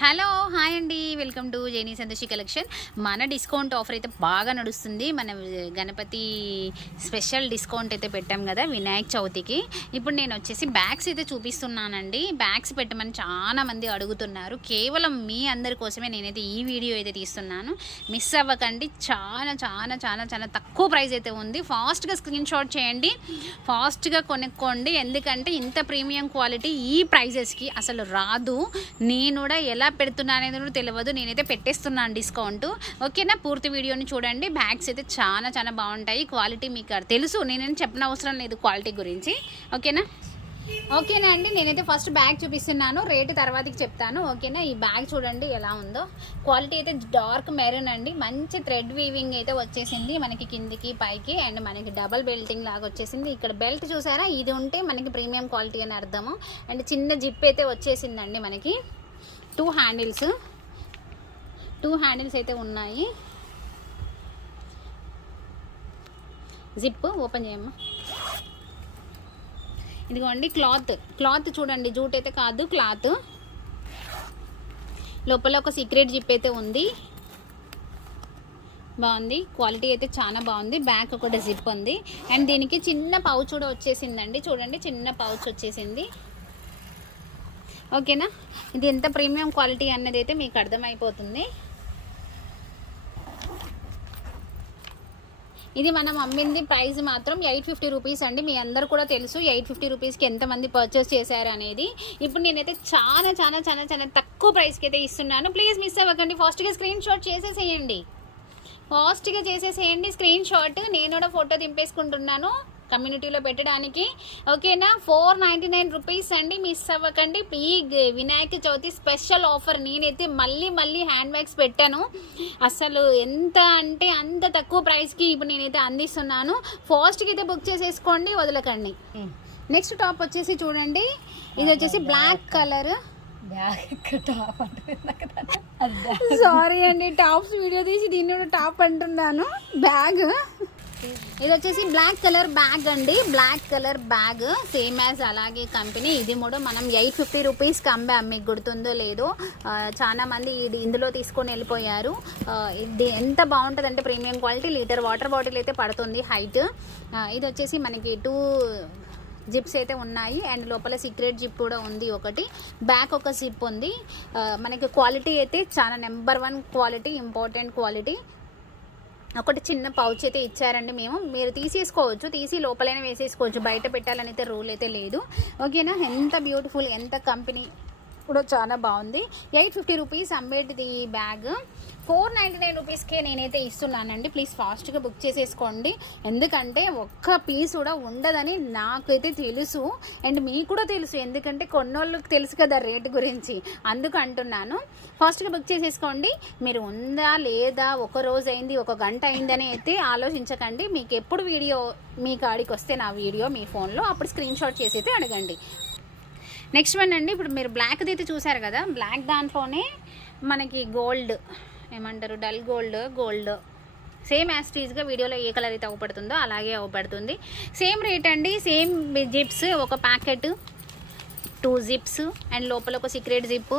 Hello hi అండి, welcome to Jaini Santoshi collection. మన discount offer అయితే బాగా నడుస్తుంది. మన గణపతి స్పెషల్ డిస్కౌంట్ అయితే పెట్టాం కదా వినాయక చవితికి. ఇప్పుడు నేను వచ్చేసి బ్యాగ్స్ అయితే చూపిస్తున్నానండి. బ్యాగ్స్ పెట్టమని చాలా మంది అడుగుతున్నారు. కేవలం మీ అందరి కోసమే నేనైతే ఈ వీడియో అయితే తీస్తున్నాను. మిస్ అవ్వకండి. చాలా చాలా చాలా చాలా తక్కువ ప్రైస్ అయితే ఉంది. ఫాస్ట్గా స్క్రీన్ షాట్ చేయండి, ఫాస్ట్గా కొనుక్కోండి. ఎందుకంటే ఇంత ప్రీమియం క్వాలిటీ ఈ ప్రైజెస్కి అసలు రాదు. నేను కూడా ఎలా పెడుతున్నా అనేది కూడా తెలియదు. నేనైతే పెట్టేస్తున్నాను డిస్కౌంట్. ఓకేనా, పూర్తి వీడియోని చూడండి. బ్యాగ్స్ అయితే చాలా చాలా బాగుంటాయి. క్వాలిటీ మీకు తెలుసు, నేనేం చెప్పిన అవసరం లేదు క్వాలిటీ గురించి. ఓకేనా అండి, నేనైతే ఫస్ట్ బ్యాగ్ చూపిస్తున్నాను, రేటు తర్వాతకి చెప్తాను. ఓకేనా, ఈ బ్యాగ్ చూడండి ఎలా ఉందో. క్వాలిటీ అయితే డార్క్ మెరూన్ అండి. మంచి థ్రెడ్ వీవింగ్ అయితే వచ్చేసింది మనకి కిందికి పైకి. అండ్ మనకి డబల్ బెల్టింగ్ లాగా వచ్చేసింది. ఇక్కడ బెల్ట్ చూసారా, ఇది ఉంటే మనకి ప్రీమియం క్వాలిటీ అని అర్థము. అండ్ చిన్న జిప్ అయితే వచ్చేసిందండి మనకి. టూ హ్యాండిల్స్ అయితే ఉన్నాయి. జిప్ ఓపెన్ చేయమ్మా. ఇదిగోండి క్లాత్ చూడండి, జూట్ అయితే కాదు, క్లాత్. లోపల ఒక సీక్రెట్ జిప్ అయితే ఉంది. బాగుంది, క్వాలిటీ అయితే చాలా బాగుంది. బ్యాక్ ఒకటి జిప్ ఉంది. అండ్ దీనికి చిన్న పౌచ్ కూడా వచ్చేసిందండి. చూడండి, చిన్న పౌచ్ వచ్చేసింది. ఓకేనా, ఇది ఎంత ప్రీమియం క్వాలిటీ అన్నది అయితే మీకు అర్థమైపోతుంది. ఇది మనం అమ్మింది ప్రైస్ మాత్రం 850 రూపీస్ అండి. మీ అందరు కూడా తెలుసు 850 రూపీస్కి ఎంతమంది పర్చేస్ చేశారు అనేది. ఇప్పుడు నేనైతే చాలా చాలా చాలా చాలా తక్కువ ప్రైస్కి అయితే ఇస్తున్నాను. ప్లీజ్ మిస్ అవ్వకండి. ఫాస్ట్గా స్క్రీన్ షాట్ చేసేసేయండి. Screen shot. నేను కూడా ఫోటో దింపేసుకుంటున్నాను కమ్యూనిటీలో పెట్టడానికి. ఓకేనా, 499 రూపీస్ అండి. మిస్ అవ్వకండి. ఈ వినాయక చవితి స్పెషల్ ఆఫర్. నేనైతే మళ్ళీ హ్యాండ్ బ్యాగ్స్ పెట్టాను. అసలు ఎంత అంటే అంత తక్కువ ప్రైస్కి ఇప్పుడు నేనైతే అందిస్తున్నాను. ఫాస్ట్గా అయితే బుక్ చేసేసుకోండి, వదలకండి. నెక్స్ట్ టాప్ వచ్చేసి చూడండి, ఇది వచ్చేసి బ్లాక్ కలర్. సారీ అండి, టాప్స్ వీడియో తీసి దీన్ని కూడా టాప్ అంటున్నాను. బ్యాగ్ ఇది వచ్చేసి బ్లాక్ కలర్ బ్యాగ్ అండి. Black colour bag same as అలాగే కంపెనీ. ఇది కూడా మనం 850 రూపీస్కి అమ్మాం. మీకు గుర్తుందో లేదో, చాలా మంది ఇందులో తీసుకొని వెళ్ళిపోయారు. ఇది ఎంత బాగుంటుంది అంటే premium quality. Litre water bottle అయితే పడుతుంది హైట్. ఇది వచ్చేసి మనకి 2 జిప్స్ అయితే ఉన్నాయి. అండ్ లోపల సీక్రెట్ జిప్ కూడా ఉంది ఒకటి. బ్యాక్ ఒక జిప్ ఉంది. మనకి క్వాలిటీ అయితే చాలా నెంబర్ 1 క్వాలిటీ, ఇంపార్టెంట్ క్వాలిటీ. ఒకటి చిన్న పౌచ్ అయితే ఇచ్చారండి. మీరు తీసేసుకోవచ్చు, తీసి లోపలైనా వేసేసుకోవచ్చు. బయట పెట్టాలని అయితే రూల్ అయితే లేదు. ఓకేనా, ఎంత బ్యూటిఫుల్, ఎంత కంపెనీ కూడా చాలా బాగుంది. 850 రూపీస్ అమ్మేటిది ఈ బ్యాగ్. 499 రూపీస్కే నేనైతే ఇస్తున్నానండి. ప్లీజ్ ఫాస్ట్గా బుక్ చేసేసుకోండి. ఎందుకంటే ఒక్క పీస్ కూడా ఉండదని నాకైతే తెలుసు, అండ్ మీకు కూడా తెలుసు. ఎందుకంటే కొన్నోళ్ళకి తెలుసు కదా రేటు గురించి, అందుకు అంటున్నాను. ఫాస్ట్గా బుక్ చేసేసుకోండి. మీరు ఉందా లేదా, ఒక రోజు అయింది, ఒక గంట అయిందని అయితే ఆలోచించకండి. మీకు ఎప్పుడు వీడియో మీ కాడికి వస్తే నా వీడియో మీ ఫోన్లో, అప్పుడు స్క్రీన్ షాట్ చేసి అయితే అడగండి. నెక్స్ట్ వన్ అండి, ఇప్పుడు మీరు బ్లాక్ది అయితే చూసారు కదా, బ్లాక్ దాంట్లోనే మనకి గోల్డ్ ఏమంటారు, డల్ గోల్డ్ సేమ్ యాస్టీజ్గా వీడియోలో ఏ కలర్ అయితే అవ్వబడుతుందో అలాగే అవ్వబడుతుంది. సేమ్ రేట్ అండి. సేమ్ జిప్స్, ఒక ప్యాకెట్ 2 జిప్స్, అండ్ లోపల ఒక సీక్రెట్ జిప్,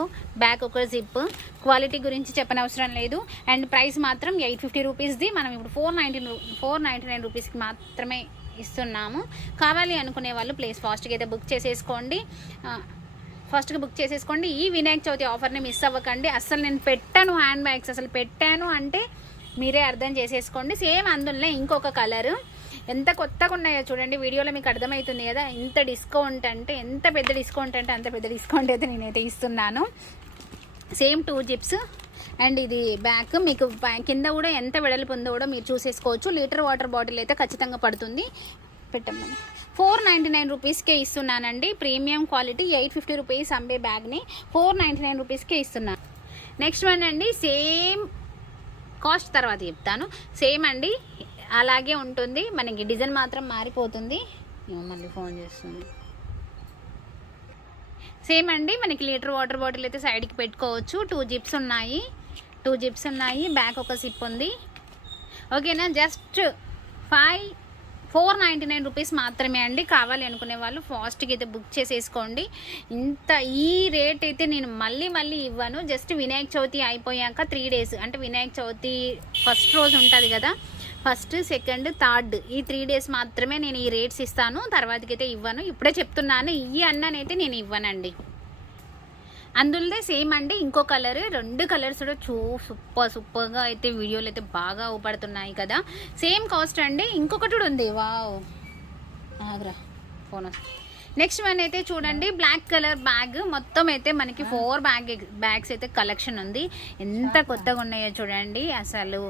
బ్యాక్ ఒక జిప్. క్వాలిటీ గురించి చెప్పనవసరం లేదు. అండ్ ప్రైస్ మాత్రం 850 రూపీస్ది. మనం ఇప్పుడు 499 రూపీస్కి మాత్రమే ఇస్తున్నాము. కావాలి అనుకునే వాళ్ళు ప్లీజ్ ఫాస్ట్గా అయితే బుక్ చేసేసుకోండి. ఈ వినాయక చవితి ఆఫర్ని మిస్ అవ్వకండి. అసలు నేను పెట్టాను హ్యాండ్ బ్యాగ్స్, అసలు పెట్టాను అంటే మీరే అర్థం చేసేసుకోండి. సేమ్ అందులోనే ఇంకొక కలర్. ఎంత కొత్తగా ఉన్నాయో చూడండి, వీడియోలో మీకు అర్థమవుతుంది కదా. ఎంత డిస్కౌంట్ అంటే, ఎంత పెద్ద డిస్కౌంట్ అంటే అంత పెద్ద డిస్కౌంట్ అయితే నేనైతే ఇస్తున్నాను. Same 2 zips. అండ్ ఇది బ్యాక్. మీకు కింద కూడా ఎంత వెడల్పు ఉందో కూడా మీరు చూసేసుకోవచ్చు. లీటర్ వాటర్ బాటిల్ అయితే ఖచ్చితంగా పడుతుంది. పెట్టమ్మని 499 రూపీస్కే ఇస్తున్నానండి. ప్రీమియం క్వాలిటీ 850 రూపీస్ అమ్మే బ్యాగ్ని 499 రూపీస్కే ఇస్తున్నాను. నెక్స్ట్ వన్ అండి, సేమ్ కాస్ట్ తర్వాత చెప్తాను. సేమ్ అండి, అలాగే ఉంటుంది. మనకి డిజైన్ మాత్రం మారిపోతుంది. మళ్ళీ ఫోన్ చేస్తుంది. సేమ్ అండి, మనకి లీటర్ వాటర్ బాటిల్ అయితే సైడ్కి పెట్టుకోవచ్చు. 2 జిప్స్ ఉన్నాయి. బ్యాక్ ఒక సిప్ ఉంది. ఓకేనా, జస్ట్ 5 499 రూపీస్ మాత్రమే అండి. కావాలి అనుకునే వాళ్ళు ఫాస్ట్గా అయితే బుక్ చేసేసుకోండి. ఈ రేట్ అయితే నేను మళ్ళీ ఇవ్వను. జస్ట్ వినాయక చవితి అయిపోయాక 3 డేస్ అంటే వినాయక చవితి ఫస్ట్ రోజు ఉంటుంది కదా, ఫస్ట్ సెకండ్ థర్డ్ ఈ 3 డేస్ మాత్రమే నేను ఈ రేట్స్ ఇస్తాను. తర్వాతకైతే ఇవ్వను. ఇప్పుడే చెప్తున్నాను, ఈ అన్ననైతే నేను ఇవ్వనండి. అందులోనే సేమ్ అండి ఇంకో కలర్, 2 కలర్స్ కూడా సూపర్గా అయితే వీడియోలు అయితే బాగా ఊపడుతున్నాయి కదా. సేమ్ కాస్ట్ అండి. ఇంకొకటి కూడా ఉంది. Wow, Agra phone. Next one అయితే చూడండి, బ్లాక్ కలర్ బ్యాగ్. మొత్తం అయితే మనకి 4 బ్యాగ్స్ అయితే కలెక్షన్ ఉంది. ఎంత కొత్తగా ఉన్నాయో చూడండి. అసలు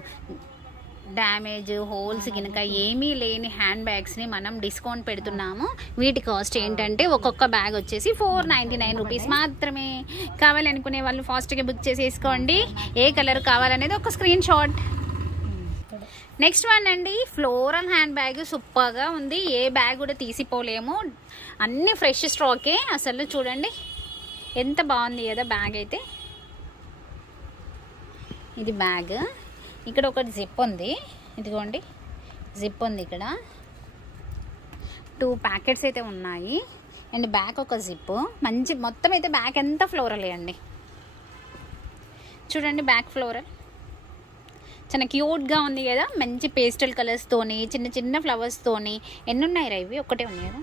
డ్యామేజ్ హోల్స్ కనుక ఏమీ లేని హ్యాండ్ బ్యాగ్స్ని మనం డిస్కౌంట్ పెడుతున్నాము. వీటి కాస్ట్ ఏంటంటే ఒక్కొక్క బ్యాగ్ వచ్చేసి 499 రూపీస్ మాత్రమే. కావాలనుకునే వాళ్ళు ఫాస్ట్గా బుక్ చేసేసుకోండి. ఏ కలర్ కావాలనేది ఒక స్క్రీన్ షాట్. నెక్స్ట్ వన్ అండి, ఫ్లోరల్ హ్యాండ్ బ్యాగ్. సూపర్గా ఉంది. ఏ బ్యాగ్ కూడా తీసిపోలేము. అన్ని ఫ్రెష్ స్టాకే. అసలు చూడండి ఎంత బాగుంది కదా బ్యాగ్ అయితే. ఇది బ్యాగ్. ఇక్కడ ఒకటి జిప్ ఉంది, ఇదిగోండి జిప్ ఉంది. ఇక్కడ 2 ప్యాకెట్స్ అయితే ఉన్నాయి. అండ్ బ్యాక్ ఒక జిప్. మంచి మొత్తం అయితే బ్యాక్ అంతా ఫ్లోరలే అండి. చూడండి బ్యాక్ ఫ్లోరల్ చాలా క్యూట్గా ఉంది కదా. మంచి పేస్టల్ కలర్స్తోని చిన్న ఫ్లవర్స్తోని. ఎన్ని ఉన్నాయి రా ఇవి? ఒకటే ఉన్నాయి కదా.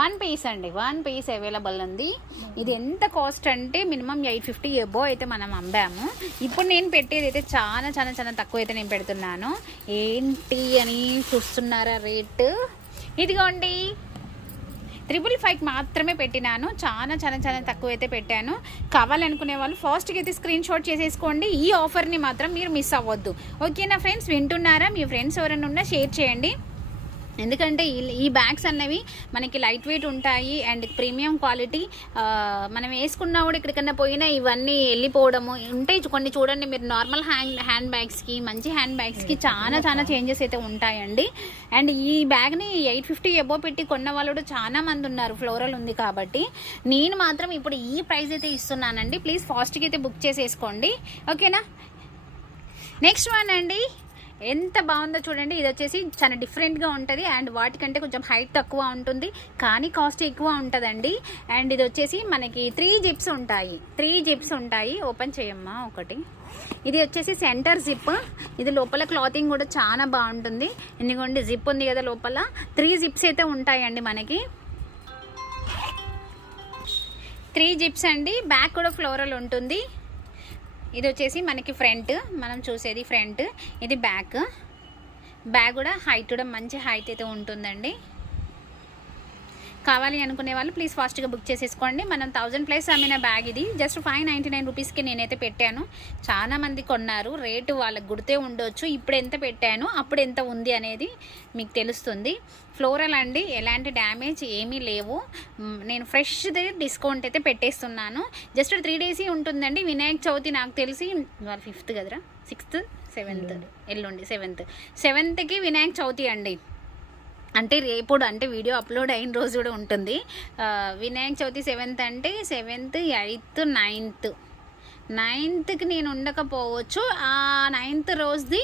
1 పీస్ అండి. 1 పీస్ అవైలబుల్ ఉంది. ఇది ఎంత కాస్ట్ అంటే మినిమం 850 ఎబో అయితే మనం అమ్మాము. ఇప్పుడు నేను పెట్టేది అయితే చాలా తక్కువ అయితే నేను పెడుతున్నాను. ఏంటి అని చూస్తున్నారా రేటు? ఇదిగోండి 555 మాత్రమే పెట్టినాను. చాలా తక్కువ అయితే పెట్టాను. కావాలనుకునే వాళ్ళు ఫాస్ట్గా అయితే స్క్రీన్ షాట్ చేసేసుకోండి. ఈ ఆఫర్ని మాత్రం మీరు మిస్ అవ్వద్దు. ఓకేనా ఫ్రెండ్స్? వింటున్నారా? మీ ఫ్రెండ్స్ ఎవరైనా ఉన్నా షేర్ చేయండి. ఎందుకంటే ఈ బ్యాగ్స్ అన్నవి మనకి లైట్ వెయిట్ ఉంటాయి అండ్ ప్రీమియం క్వాలిటీ. మనం వేసుకున్నా కూడా ఎక్కడికన్నా పోయినా ఇవన్నీ వెళ్ళిపోవడము ఉంటాయి. కొన్ని చూడండి మీరు, నార్మల్ హ్యాండ్ బ్యాగ్స్కి మంచి హ్యాండ్ బ్యాగ్స్కి చాలా చేంజెస్ అయితే ఉంటాయండి. అండ్ ఈ బ్యాగ్ని 850 ఎబో పెట్టి కొన్న వాళ్ళు కూడా చాలా మంది ఉన్నారు. ఫ్లోరల్ ఉంది కాబట్టి. నేను మాత్రం ఇప్పుడు ఈ ప్రైస్ అయితే ఇస్తున్నానండి. ప్లీజ్ ఫాస్ట్గా అయితే బుక్ చేసేసుకోండి. ఓకేనా? నెక్స్ట్ వన్ అండి, ఎంత బాగుందో చూడండి. ఇది వచ్చేసి చాలా డిఫరెంట్గా ఉంటుంది అండ్ వాటికంటే కొంచెం హైట్ తక్కువ ఉంటుంది కానీ కాస్ట్ ఎక్కువ ఉంటుందండి. అండ్ ఇది వచ్చేసి మనకి 3 జిప్స్ ఉంటాయి. ఓపెన్ చేయమ్మా ఒకటి. ఇది వచ్చేసి సెంటర్ జిప్. ఇది లోపల క్లాతింగ్ కూడా చాలా బాగుంటుంది. ఎందుకంటే జిప్ ఉంది కదా లోపల. 3 జిప్స్ అయితే ఉంటాయండి మనకి. 3 జిప్స్ అండి. బ్యాక్ కూడా ఫ్లోరల్ ఉంటుంది. ఇది వచ్చేసి మనకి ఫ్రంట్, మనం చూసేది ఫ్రంట్. ఇది బ్యాక్ కూడా హైట్ కూడా మంచి హైట్ అయితే ఉంటుందండి. కావాలి అనుకునే వాళ్ళు ప్లీజ్ ఫాస్ట్గా బుక్ చేసేసుకోండి. మనం 1000+ అమ్మిన బ్యాగ్ ఇది. జస్ట్ 599 రూపీస్కి నేనైతే పెట్టాను. చాలా మంది కొన్నారు. రేటు వాళ్ళకి గుర్తే ఉండొచ్చు. ఇప్పుడు ఎంత పెట్టాను, అప్పుడు ఎంత ఉంది అనేది మీకు తెలుస్తుంది. ఫ్లోరల్ అండి, ఎలాంటి డ్యామేజ్ ఏమీ లేవు. నేను ఫ్రెష్ది డిస్కౌంట్ అయితే పెట్టేస్తున్నాను. జస్ట్ 3 డేస్ ఉంటుందండి. వినాయక చవితి నాకు తెలిసి వాళ్ళ 5th కదరా, 6th 7th ఎల్లుండి 7th వినాయక చవితి అండి. అంటే రేపు అంటే వీడియో అప్లోడ్ అయిన రోజు కూడా ఉంటుంది. వినాయక చవితి 7th అంటే 7th 8th 9th నేను ఉండకపోవచ్చు. ఆ 9th రోజుది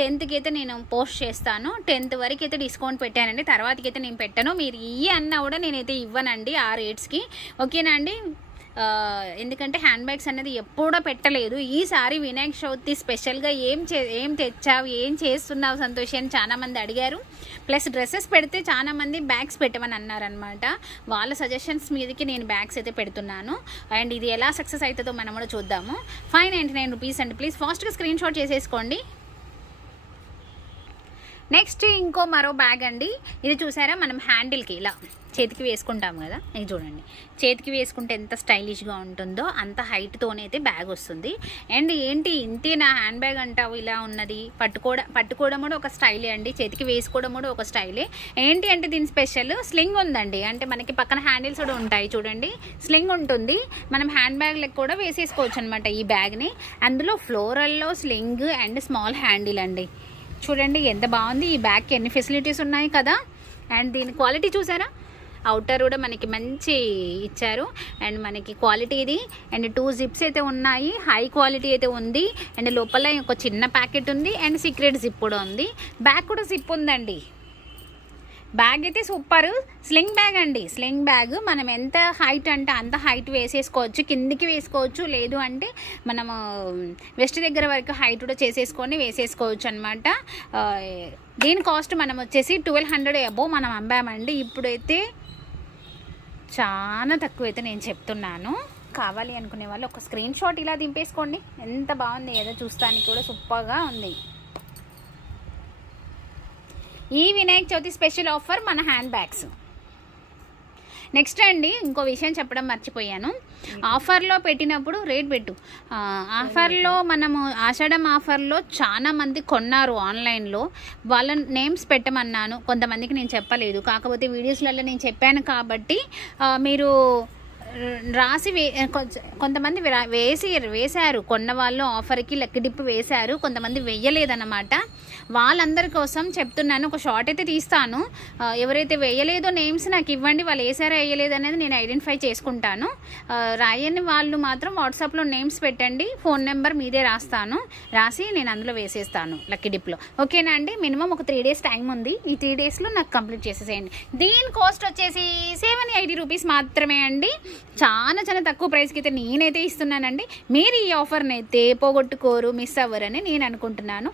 10th అయితే నేను పోస్ట్ చేస్తాను. 10th వరకు అయితే డిస్కౌంట్ పెట్టానండి. తర్వాతకైతే నేను పెట్టాను. మీరు అన్నా కూడా నేనైతే ఇవ్వనండి ఆ రేట్స్కి. ఓకేనా అండి? ఎందుకంటే హ్యాండ్ బ్యాగ్స్ అనేది ఎప్పుడూ పెట్టలేదు. ఈసారి వినాయక చవితి స్పెషల్గా ఏం తెచ్చావు, ఏం చేస్తున్నావు సంతోష్ అని చాలామంది అడిగారు. ప్లస్ డ్రెస్సెస్ పెడితే చాలామంది బ్యాగ్స్ పెట్టమని అన్నారనమాట. వాళ్ళ సజెషన్స్ మీదకి నేను బ్యాగ్స్ అయితే పెడుతున్నాను. అండ్ ఇది ఎలా సక్సెస్ అవుతుందో మనం కూడా చూద్దాము. 599 రూపీస్ అండి. ప్లీజ్ ఫాస్ట్గా స్క్రీన్ షాట్ చేసేసుకోండి. నెక్స్ట్ ఇంకో మరో బ్యాగ్ అండి. ఇది చూసారా, మనం హ్యాండిల్కి ఇలా చేతికి వేసుకుంటాము కదా. ఇది చూడండి, చేతికి వేసుకుంటే ఎంత స్టైలిష్గా ఉంటుందో అంత హైట్తోనే అయితే బ్యాగ్ వస్తుంది. అండ్ ఏంటి ఇంతే నా హ్యాండ్ బ్యాగ్ అంటావు ఇలా ఉన్నది? పట్టుకోవడం కూడా ఒక స్టైలే అండి, చేతికి వేసుకోవడం కూడా ఒక స్టైలే. ఏంటి అంటే దీని స్పెషల్ స్లింగ్ ఉందండి. అంటే మనకి పక్కన హ్యాండిల్స్ కూడా ఉంటాయి చూడండి, స్లింగ్ ఉంటుంది. మనం హ్యాండ్ బ్యాగ్లకు కూడా వేసేసుకోవచ్చు అనమాట ఈ బ్యాగ్ని. అందులో ఫ్లోరల్లో స్లింగ్ అండ్ స్మాల్ హ్యాండిల్ అండి. చూడండి ఎంత బాగుంది ఈ బ్యాగ్కి, ఎన్ని ఫెసిలిటీస్ ఉన్నాయి కదా. అండ్ దీని క్వాలిటీ చూసారా, అవుటర్ కూడా మనకి మంచి ఇచ్చారు అండ్ మనకి క్వాలిటీ ఇది అండ్ 2 జిప్స్ అయితే ఉన్నాయి, హై క్వాలిటీ అయితే ఉంది అండ్ లోపల ఒక చిన్న ప్యాకెట్ ఉంది అండ్ సీక్రెట్ జిప్ కూడా ఉంది, బ్యాగ్ కూడా జిప్ ఉందండి. బ్యాగ్ అయితే సూపర్, స్లింగ్ బ్యాగ్ అండి. స్లింగ్ బ్యాగ్ మనం ఎంత హైట్ అంటే అంత హైట్ వేసేసుకోవచ్చు, కిందికి వేసుకోవచ్చు, లేదు అంటే మనము వెస్ట్ దగ్గర వరకు హైట్ కూడా చేసేసుకొని వేసేసుకోవచ్చు అనమాట. దీని కాస్ట్ మనం వచ్చేసి 1200 అబోవ్ మనం అమ్మామండి. ఇప్పుడైతే చాలా తక్కువ అయితే నేను చెప్తున్నాను. కావాలి అనుకునే వాళ్ళు ఒక స్క్రీన్ షాట్ ఇలా దింపేసుకోండి. ఎంత బాగుంది ఏదో చూస్తానికి కూడా సూపర్గా ఉంది. ఈ వినాయక చవితి స్పెషల్ ఆఫర్ మన హ్యాండ్ బ్యాగ్స్. నెక్స్ట్ అండి ఇంకో విషయం చెప్పడం మర్చిపోయాను, ఆఫర్లో పెట్టినప్పుడు రేట్ పెట్టు. ఆఫర్లో మనము ఆషాఢం ఆఫర్లో చాలా మంది కొన్నారు ఆన్లైన్లో, వాళ్ళ నేమ్స్ పెట్టమన్నాను, కొంతమందికి నేను చెప్పలేదు, కాకపోతే వీడియోస్లలో నేను చెప్పాను కాబట్టి మీరు రాసి కొంతమంది వేశారు, కొన్న వాళ్ళు ఆఫర్కి లెక్కడిప్పు వేశారు, కొంతమంది వేయలేదన్నమాట. వాళ్ళందరి కోసం చెప్తున్నాను, ఒక షార్ట్ అయితే తీస్తాను, ఎవరైతే వేయలేదో నేమ్స్ నాకు ఇవ్వండి, వాళ్ళు వేసారో వేయలేదు అనేది నేను ఐడెంటిఫై చేసుకుంటాను. రాయని వాళ్ళు మాత్రం వాట్సాప్లో నేమ్స్ పెట్టండి, ఫోన్ నెంబర్ మీదే రాస్తాను, రాసి నేను అందులో వేసేస్తాను లక్కీ డిప్లో. ఓకేనా అండి? మినిమం ఒక 3 డేస్ టైం ఉంది, ఈ 3 డేస్లో నాకు కంప్లీట్ చేసేసేయండి. దీని కాస్ట్ వచ్చేసి 780 రూపీస్ మాత్రమే అండి. చాలా చాలా తక్కువ ప్రైస్కి అయితే నేనైతే ఇస్తున్నానండి. మీరు ఈ ఆఫర్ని అయితే పోగొట్టుకోరు, మిస్ అవ్వరని నేను అనుకుంటున్నాను.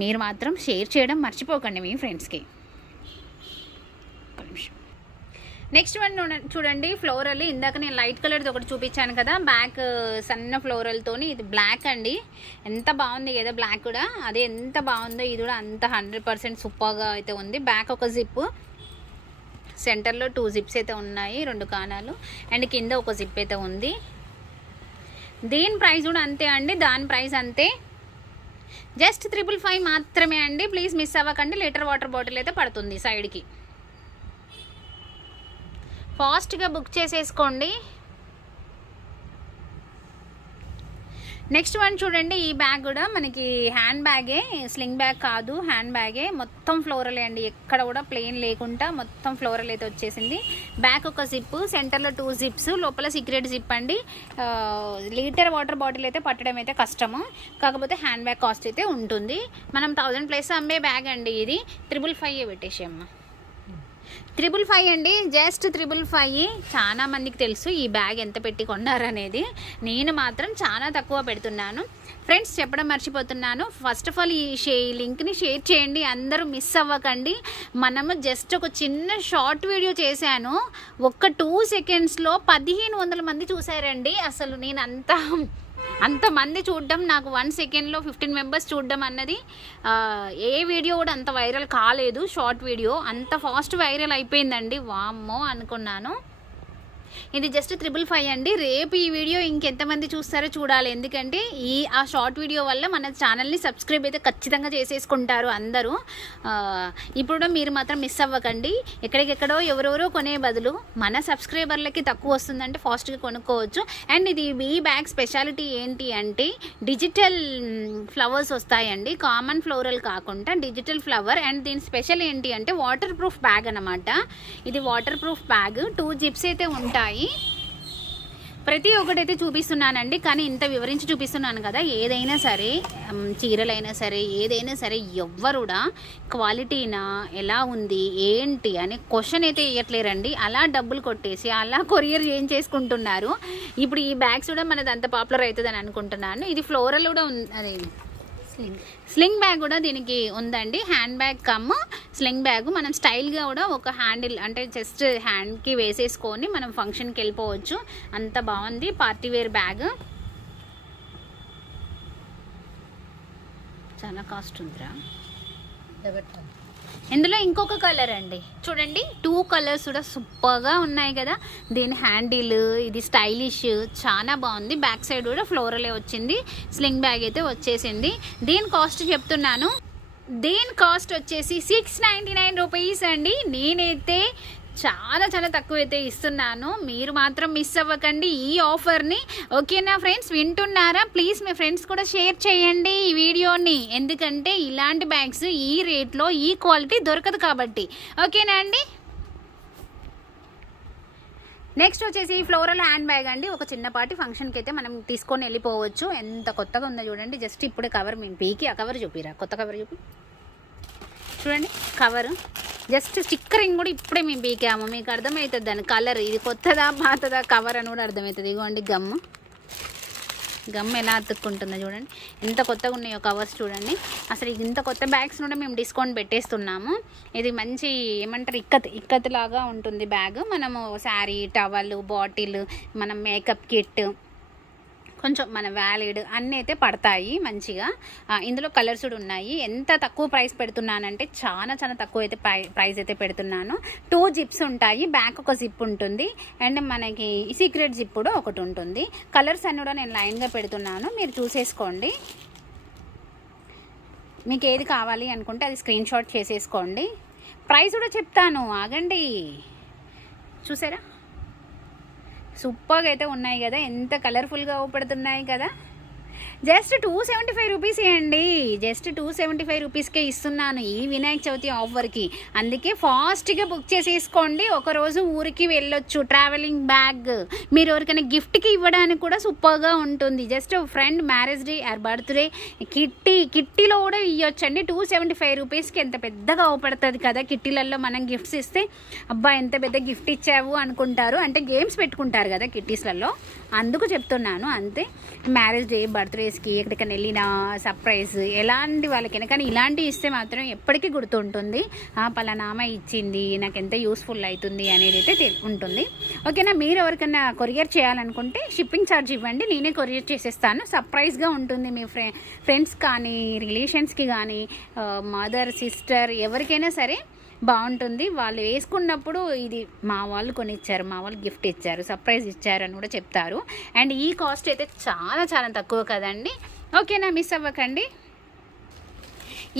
మీరు మాత్రం షేర్ చేయడం మర్చిపోకండి మీ ఫ్రెండ్స్కి. నెక్స్ట్ వన్ చూడండి, ఫ్లోరల్. ఇందాక నేను లైట్ కలర్ది ఒకటి చూపించాను కదా, బ్యాక్ సన్న ఫ్లోరల్తోని, ఇది బ్లాక్ అండి. ఎంత బాగుంది కదా బ్లాక్ కూడా, అదే ఎంత బాగుందో ఇది కూడా అంత 100% సూపర్గా అయితే ఉంది. బ్యాక్ ఒక జిప్, సెంటర్లో 2 జిప్స్ అయితే ఉన్నాయి, 2 కాణాలు, అండ్ కింద ఒక జిప్ అయితే ఉంది. దీని ప్రైస్ కూడా అంతే అండి, దాని ప్రైస్ అంతే, జస్ట్ 555 మాత్రమే అండి. ప్లీజ్ మిస్ అవ్వకండి. లీటర్ వాటర్ బాటిల్ అయితే పడుతుంది సైడ్కి. ఫాస్ట్గా బుక్ చేసేసుకోండి. నెక్స్ట్ వన్ చూడండి, ఈ బ్యాగ్ కూడా మనకి హ్యాండ్ బ్యాగే, స్లింగ్ బ్యాగ్ కాదు, హ్యాండ్ బ్యాగే. మొత్తం ఫ్లోరలే అండి, ఎక్కడ కూడా ప్లెయిన్ లేకుండా మొత్తం ఫ్లోరల్ అయితే వచ్చేసింది. బ్యాక్ ఒక జిప్, సెంటర్లో 2 జిప్స్, లోపల సీక్రెట్ జిప్ అండి. లీటర్ వాటర్ బాటిల్ అయితే పట్టడం అయితే కష్టము, కాకపోతే హ్యాండ్ బ్యాగ్ కాస్ట్ అయితే ఉంటుంది. మనం 1000+ అమ్మే బ్యాగ్ అండి ఇది. 555 పెట్టేసేమ్మా, 555 అండి, జస్ట్ 555. చాలా మందికి తెలుసు ఈ బ్యాగ్ ఎంత పెట్టి కొన్నారనేది, నేను మాత్రం చాలా తక్కువ పెడుతున్నాను ఫ్రెండ్స్. చెప్పడం మర్చిపోతున్నాను, ఫస్ట్ ఆఫ్ ఆల్ ఈ లింక్ని షేర్ చేయండి, అందరూ మిస్ అవ్వకండి. మనము జస్ట్ ఒక చిన్న షార్ట్ వీడియో చేశాను, ఒక్క 2 సెకండ్స్లో 1500 మంది చూసారండి. అసలు నేను అంతమంది చూడడం, నాకు 1 సెకండ్లో 15 మెంబర్స్ చూడడం అన్నది ఏ వీడియో కూడా అంత వైరల్ కాలేదు. షార్ట్ వీడియో అంత ఫాస్ట్ వైరల్ అయిపోయిందండి, వామ్మో అనుకున్నాను. ఇది జస్ట్ 555 అండి. రేపు ఈ వీడియో ఇంకెంతమంది చూస్తారో చూడాలి, ఎందుకంటే ఆ షార్ట్ వీడియో వల్ల మన ఛానల్ని సబ్స్క్రైబ్ అయితే ఖచ్చితంగా చేసేసుకుంటారు అందరూ. ఇప్పుడు మీరు మాత్రం మిస్ అవ్వకండి. ఎక్కడికెక్కడో ఎవరెవరో కొనే బదులు మన సబ్స్క్రైబర్లకి తక్కువ వస్తుందంటే ఫాస్ట్గా కొనుక్కోవచ్చు. అండ్ ఇది ఈ బ్యాగ్ స్పెషాలిటీ ఏంటి అంటే డిజిటల్ ఫ్లవర్స్ వస్తాయండి, కామన్ ఫ్లోరల్ కాకుండా డిజిటల్ ఫ్లవర్. అండ్ దీని స్పెషల్ ఏంటి అంటే వాటర్ ప్రూఫ్ బ్యాగ్ అన్నమాట. ఇది వాటర్ ప్రూఫ్ బ్యాగ్, 2 జిప్స్ అయితే ఉంటాయి. ప్రతి ఒక్కటైతే చూపిస్తున్నానండి, కానీ ఇంత వివరించి చూపిస్తున్నాను కదా. ఏదైనా సరే, చీరలైనా సరే, ఏదైనా సరే, ఎవ్వరుడా క్వాలిటీనా ఎలా ఉంది ఏంటి అని క్వశ్చన్ అయితే వేయట్లేరండి. అలా డబ్బులు కొట్టేసి అలా కొరియర్ చేయించేసుకుంటున్నారు. ఇప్పుడు ఈ బ్యాగ్స్ కూడా మనది అంత పాపులర్ అవుతుందని అనుకుంటున్నాను. ఇది ఫ్లోరల్ కూడా అది స్లింగ్ బ్యాగ్ కూడా దీనికి ఉందండి. Hand bag come sling bag. మనం స్టైల్గా కూడా ఒక హ్యాండిల్ అంటే జస్ట్ హ్యాండ్కి వేసేసుకొని మనం ఫంక్షన్కి వెళ్ళిపోవచ్చు, అంత బాగుంది. పార్టీ వేర్ బ్యాగ్, చాలా కాస్ట్ ఉందిరా. ఇందులో ఇంకొక కలర్ అండి చూడండి, 2 కలర్స్ కూడా సూపర్గా ఉన్నాయి కదా. దీని హ్యాండిల్ ఇది స్టైలిష్, చాలా బాగుంది. బ్యాక్ సైడ్ కూడా ఫ్లోరలే వచ్చింది, స్లింగ్ బ్యాగ్ అయితే వచ్చేసింది. దీని కాస్ట్ చెప్తున్నాను, దీని కాస్ట్ వచ్చేసి 699 రూపీస్ అండి. నేనైతే చాలా చాలా తక్కువ అయితే ఇస్తున్నాను, మీరు మాత్రం మిస్ అవ్వకండి ఈ ఆఫర్ని. ఓకేనా ఫ్రెండ్స్, వింటున్నారా? ప్లీజ్ మీ ఫ్రెండ్స్ కూడా షేర్ చేయండి ఈ వీడియోని, ఎందుకంటే ఇలాంటి బ్యాగ్స్ ఈ రేట్లో ఈ క్వాలిటీ దొరకదు కాబట్టి. ఓకేనా అండి? నెక్స్ట్ వచ్చేసి ఫ్లోరల్ హ్యాండ్ బ్యాగ్ అండి. ఒక చిన్నపాటి ఫంక్షన్కి అయితే మనం తీసుకొని వెళ్ళిపోవచ్చు. ఎంత కొత్తగా ఉందో చూడండి. జస్ట్ ఇప్పుడే కవర్ మేము పీకి ఆ కవర్ చూపిరా, కొత్త కవర్ చూపి చూడండి. కవర్ జస్ట్ స్టిక్కరింగ్ కూడా ఇప్పుడే మేము పీకాము. మీకు అర్థమవుతుంది దాని కలర్, ఇది కొత్తదా పాతదా కవర్ అని కూడా అర్థమవుతుంది. ఇగోండి గమ్ ఎలా అతుక్కుంటుందో చూడండి. ఎంత కొత్తగా ఉన్నాయో కవర్స్ చూడండి. అసలు ఇంత కొత్త బ్యాగ్స్ కూడా మేము డిస్కౌంట్ పెట్టేస్తున్నాము. ఇది మంచి ఏమంటారు ఇక్కత్ లాగా ఉంటుంది బ్యాగ్. మనము శారీ, టవల్, బాటిల్, మనం మేకప్ కిట్, కొంచెం మన వ్యాలిడ్ అన్నీ అయితే పడతాయి మంచిగా. ఇందులో కలర్స్ కూడా ఉన్నాయి. ఎంత తక్కువ ప్రైస్ పెడుతున్నానంటే చాలా తక్కువ అయితే ప్రైస్ అయితే పెడుతున్నాను. 2 జిప్స్ ఉంటాయి, బ్యాక్ ఒక జిప్ ఉంటుంది, అండ్ మనకి సీక్రెట్ జిప్ కూడా ఒకటి ఉంటుంది. కలర్స్ అన్నీ కూడా నేను లైన్గా పెడుతున్నాను, మీరు చూసేసుకోండి. మీకు ఏది కావాలి అనుకుంటే అది స్క్రీన్ షాట్ చేసేసుకోండి. ప్రైస్ కూడా చెప్తాను, ఆగండి. చూసారా సూపర్గా అయితే ఉన్నాయి కదా, ఎంత కలర్ఫుల్గా ఊపడుతున్నాయి కదా. జస్ట్ 275 రూపీస్ అండి. జస్ట్ 275 రూపీస్కే ఇస్తున్నాను ఈ వినాయక చవితి ఆఫర్కి. అందుకే ఫాస్ట్గా బుక్ చేసేసుకోండి. ఒకరోజు ఊరికి వెళ్ళొచ్చు. ట్రావెలింగ్ బ్యాగ్ మీరు ఎవరికైనా గిఫ్ట్కి ఇవ్వడానికి కూడా సూపర్గా ఉంటుంది. Just friend marriage day or birthday కిట్టీలో కూడా ఇవ్వచ్చండి. 275 రూపీస్కి ఎంత పెద్దగా అవపడుతుంది కదా. కిట్టీలలో మనం గిఫ్ట్స్ ఇస్తే అబ్బా ఎంత పెద్ద గిఫ్ట్ ఇచ్చావు అనుకుంటారు. అంటే గేమ్స్ పెట్టుకుంటారు కదా కిట్టీస్లలో, అందుకు చెప్తున్నాను అంతే. మ్యారేజ్ డే, బర్త్డేస్కి, ఎక్కడికైనా వెళ్ళినా సర్ప్రైజ్ ఎలాంటి వాళ్ళకైనా కానీ ఇలాంటివి ఇస్తే మాత్రం ఎప్పటికీ గుర్తుంటుంది. పలానామా ఇచ్చింది, నాకు ఎంత యూస్ఫుల్ అవుతుంది అనేది అయితే ఉంటుంది. ఓకేనా. మీరు ఎవరికైనా కొరియర్ చేయాలనుకుంటే షిప్పింగ్ ఛార్జ్ ఇవ్వండి, నేనే కొరియర్ చేసేస్తాను. సర్ప్రైజ్గా ఉంటుంది. మీ ఫ్రెండ్స్ కానీ, రిలేషన్స్కి కానీ, మదర్, సిస్టర్ ఎవరికైనా సరే బాగుంటుంది. వాళ్ళు వేసుకున్నప్పుడు ఇది మా వాళ్ళు కొనిచ్చారు, మా వాళ్ళు గిఫ్ట్ ఇచ్చారు, సర్ప్రైజ్ ఇచ్చారు అని కూడా చెప్తారు. అండ్ ఈ కాస్ట్ అయితే చాలా తక్కువ కదండి. ఓకేనా, మిస్ అవ్వకండి.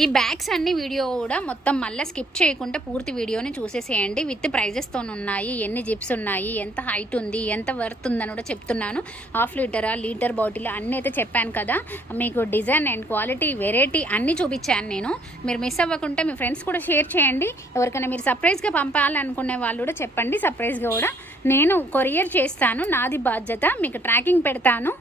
ఈ బ్యాగ్స్ అన్ని వీడియో కూడా మొత్తం మళ్ళీ స్కిప్ చేయకుండా పూర్తి వీడియోని చూసేసేయండి. విత్ ప్రైజెస్తో ఉన్నాయి, ఎన్ని జిప్స్ ఉన్నాయి, ఎంత హైట్ ఉంది, ఎంత వర్త్ ఉందని కూడా చెప్తున్నాను. 1/2 లీటరా, లీటర్ బాటిల్ అన్నీ అయితే చెప్పాను కదా. మీకు డిజైన్ అండ్ క్వాలిటీ, వెరైటీ అన్నీ చూపించాను నేను. మీరు మిస్ అవ్వకుండా మీ ఫ్రెండ్స్ కూడా షేర్ చేయండి. ఎవరికైనా మీరు సర్ప్రైజ్గా పంపాలనుకునే వాళ్ళు కూడా చెప్పండి. సర్ప్రైజ్గా కూడా నేను కొరియర్ చేస్తాను, నాది బాధ్యత. మీకు ట్రాకింగ్ పెడతాను,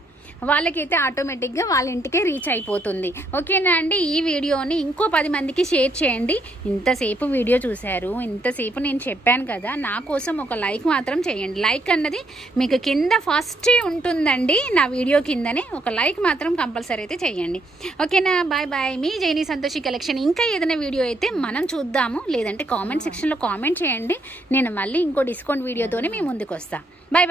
వాళ్ళకైతే ఆటోమేటిక్గా వాళ్ళ ఇంటికే రీచ్ అయిపోతుంది. ఓకేనా అండి. ఈ వీడియోని ఇంకో 10 మందికి షేర్ చేయండి. ఇంతసేపు వీడియో చూశారు, ఇంతసేపు నేను చెప్పాను కదా, నా కోసం ఒక లైక్ మాత్రం చేయండి. లైక్ అన్నది మీకు కింద ఫస్ట్ ఉంటుందండి, నా వీడియో కిందనే ఒక లైక్ మాత్రం కంపల్సరీ అయితే చేయండి. ఓకేనా. బాయ్. మీ జైనీ సంతోషి కలెక్షన్. ఇంకా ఏదైనా వీడియో అయితే మనం చూద్దాము, లేదంటే కామెంట్ సెక్షన్లో కామెంట్ చేయండి. నేను మళ్ళీ ఇంకో డిస్కౌంట్ వీడియోతోనే మీ ముందుకు వస్తాను. బాయ్.